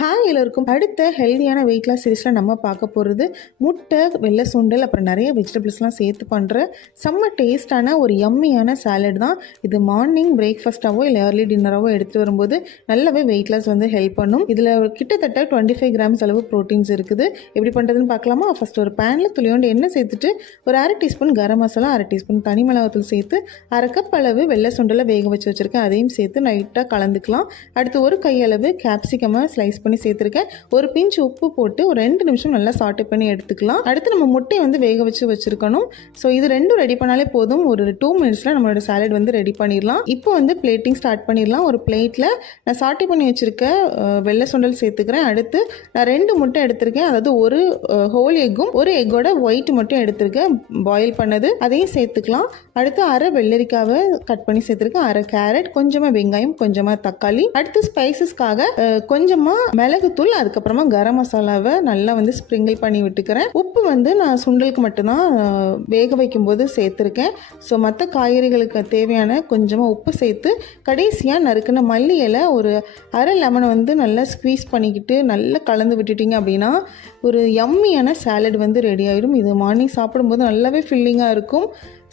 Hi எல்லோருக்கும். அடுத்த ஹெல்தியான வெயிட் லாஸ் சீரீஸில் நம்ம பார்க்க போகிறது முட்டை, வெள்ளை சுண்டல், அப்புறம் நிறைய வெஜிடபிள்ஸ்லாம் சேர்த்து பண்ணுற செம்ம டேஸ்டான ஒரு யம்மியான சாலட் தான் இது. மார்னிங் பிரேக்ஃபாஸ்ட்டாவோ இல்லை ஏர்லி டின்னராகவோ எடுத்துகிட்டு வரும்போது நல்லாவே வெயிட் லாஸ் வந்து ஹெல்ப் பண்ணும். இதில் கிட்டத்தட்ட 25 கிராம்ஸ் அளவு ப்ரோட்டீன்ஸ் இருக்குது. எப்படி பண்ணுறதுன்னு பார்க்கலாமா? ஃபஸ்ட் ஒரு பேனில் துளியோண்டு எண்ணெய் சேர்த்துட்டு ஒரு 1/2 டீஸ்பூன் கரம் மசாலா, 1/2 டீஸ்பூன் தனி மிளகாத்தூள் சேர்த்து 1/2 கப் அளவு வெள்ளை சுண்டலை வேக வச்சுருக்கேன். அதையும் சேர்த்து லைட்டாக கலந்துக்கலாம். அடுத்து ஒரு கையளவு கேப்சிகமை ஸ்லைஸ் பண்ணி சேர்த்துருக்கேன். ஒரு பிஞ்ச் உப்பு போட்டு ஒரு 2 நிமிஷம் நல்லா சாட்டை பண்ணி எடுத்துக்கலாம். அடுத்து நம்ம முட்டையை வந்து வேக வச்சுருக்கணும். ஸோ இது ரெண்டும் ரெடி பண்ணாலே போதும். ஒரு 2 மினிட்ஸில் நம்மளோட சாலட் வந்து ரெடி பண்ணிடலாம். இப்போ வந்து பிளேட்டிங் ஸ்டார்ட் பண்ணிடலாம். ஒரு பிளேட்டில் நான் சாட்டை பண்ணி வச்சுருக்க வெள்ளை சுண்டல் சேர்த்துக்கிறேன். அடுத்து நான் 2 முட்டை எடுத்திருக்கேன். அதாவது ஒரு ஹோல் எக்கும் ஒரு எக்கோட ஒயிட் மட்டும் எடுத்திருக்கேன், பாயில் பண்ணது. அதையும் சேர்த்துக்கலாம். அடுத்து 1/2 வெள்ளரிக்காவை கட் பண்ணி சேர்த்துருக்கேன், 1/2 கேரட், கொஞ்சமாக வெங்காயம், கொஞ்சமாக தக்காளி. அடுத்து ஸ்பைசஸ்க்காக கொஞ்சமாக மிளகுத்தூள், அதுக்கப்புறமா கரம் மசாலாவை நல்லா வந்து ஸ்ப்ரிங்கிள் பண்ணி விட்டுக்கிறேன். உப்பு வந்து நான் சுண்டலுக்கு மட்டும்தான் வேக வைக்கும்போது சேர்த்துருக்கேன். ஸோ மற்ற காய்கறிகளுக்கு தேவையான கொஞ்சமாக உப்பு சேர்த்து கடைசியாக நறுக்குன மல்லி இலை, ஒரு 1/2 லெமனை வந்து நல்லா ஸ்க்வீஸ் பண்ணிக்கிட்டு நல்லா கலந்து விட்டுட்டிங்க அப்படின்னா ஒரு யம்மியான சாலட் வந்து ரெடி ஆகிடும். இது மார்னிங் சாப்பிடும்போது நல்லாவே ஃபில்லிங்காக இருக்கும்,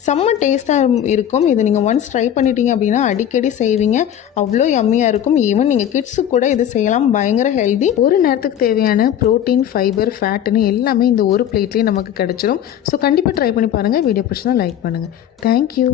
செம்ம டேஸ்ட்டாக இருக்கும். இதை நீங்கள் ஒன்ஸ் ட்ரை பண்ணிட்டீங்க அப்படின்னா அடிக்கடி செய்வீங்க, அவ்வளோ யம்மியாக இருக்கும். ஈவன் நீங்கள் கிட்ஸுக்கு கூட இது செய்யலாம், பயங்கர ஹெல்தி. ஒரு நேரத்துக்கு தேவையான ப்ரோட்டீன், ஃபைபர், ஃபேட்டுன்னு எல்லாமே இந்த ஒரு பிளேட்லேயே நமக்கு கிடச்சிரும். ஸோ கண்டிப்பாக ட்ரை பண்ணி பாருங்கள். வீடியோ பிடிச்சா லைக் பண்ணுங்கள். தேங்க்யூ.